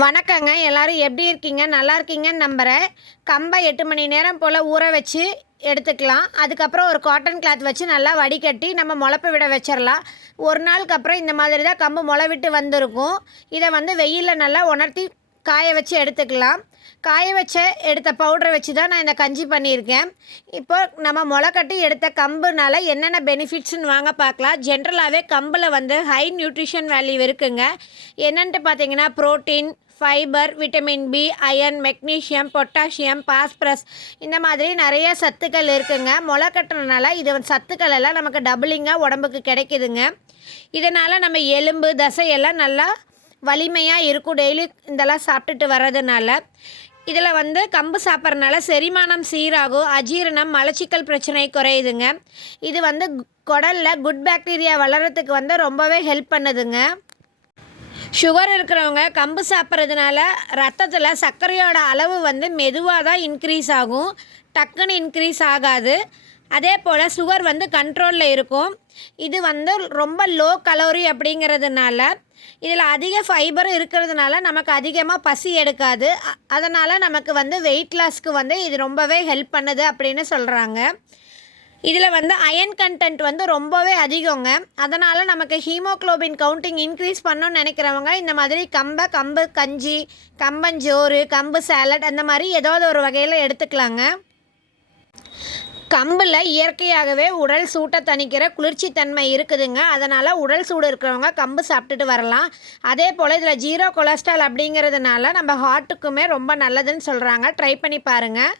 வணக்கங்க. எல்லாரும் எப்படி இருக்கீங்க? நல்லா இருக்கீங்கன்னு நம்புறேன். கம்ப 8 மணி நேரம் போல் ஊற வச்சு எடுத்துக்கலாம். அதுக்கப்புறம் ஒரு காட்டன் கிளாத் வச்சு நல்லா வடிகட்டி நம்ம முளப்ப விட வச்சிடலாம். ஒரு நாளுக்கு அப்புறம் இந்த மாதிரி தான் கம்பு முளை விட்டு வந்திருக்கும். இதை வந்து வெயிலில் நல்லா உணர்த்தி காய வச்சு எடுத்துக்கலாம். காய வச்ச எடுத்த பவுடரை வச்சு தான் நான் இந்த கஞ்சி பண்ணியிருக்கேன். இப்போ நம்ம முளை கட்டி எடுத்த கம்புனால என்னென்ன பெனிஃபிட்ஸ்னு வாங்க பார்க்கலாம். ஜென்ரலாகவே கம்பில் வந்து ஹை நியூட்ரிஷன் வேல்யூ இருக்குங்க. என்னென்ட்டு பார்த்தீங்கன்னா protein, fibre, vitamin B, iron, magnesium, potassium, phosphorus இந்த மாதிரி நிறைய சத்துக்கள் இருக்குங்க. முளை கட்டுறதுனால இது சத்துக்கள் எல்லாம் நமக்கு டபுளிங்காக உடம்புக்கு கிடைக்குதுங்க. இதனால் நம்ம எலும்பு தசையெல்லாம் நல்லா வலிமையாக இருக்கும் டெய்லி இதெல்லாம் சாப்பிட்டுட்டு வர்றதுனால. இதில் வந்து கம்பு சாப்பிட்றதுனால செரிமானம் சீராகும், அஜீரணம், மலச்சிக்கல் பிரச்சனை குறையுதுங்க. இது வந்து குடலில் குட் பாக்டீரியா வளர்கிறதுக்கு வந்து ரொம்பவே ஹெல்ப் பண்ணுதுங்க. சுகர் இருக்கிறவங்க கம்பு சாப்பிட்றதுனால ரத்தத்தில் சர்க்கரையோட அளவு வந்து மெதுவாக தான் இன்க்ரீஸ் ஆகும், டக்குன்னு இன்க்ரீஸ் ஆகாது. அதே போல் சுகர் வந்து கண்ட்ரோலில் இருக்கும். இது வந்து ரொம்ப லோ கலோரி அப்படிங்கிறதுனால இதில் அதிக ஃபைபர் இருக்கிறதுனால நமக்கு அதிகமாக பசி எடுக்காது. அதனால் நமக்கு வந்து வெயிட் லாஸ்க்கு வந்து இது ரொம்பவே ஹெல்ப் பண்ணுது அப்படின்னு சொல்கிறாங்க. இதில் வந்து அயன் கண்டென்ட் வந்து ரொம்பவே அதிகங்க. அதனால் நமக்கு ஹீமோக்ளோபின் கவுண்டிங் இன்க்ரீஸ் பண்ணணும்னு நினைக்கிறவங்க இந்த மாதிரி கம்பு கஞ்சி, கம்பஞ்சோறு, கம்பு சாலட் அந்த மாதிரி ஏதாவது ஒரு வகையில் எடுத்துக்கலாங்க. கம்பில் இயற்கையாகவே உடல் சூட்டை தணிக்கிற குளிர்ச்சி தன்மை இருக்குதுங்க. அதனால் உடல் சூடு இருக்கிறவங்க கம்பு சாப்பிட்டுட்டு வரலாம். அதே போல் இதில் 0 கொலஸ்ட்ரால் அப்படிங்கிறதுனால நம்ம ஹார்ட்டுக்குமே ரொம்ப நல்லதுன்னு சொல்கிறாங்க. ட்ரை பண்ணி பாருங்கள்.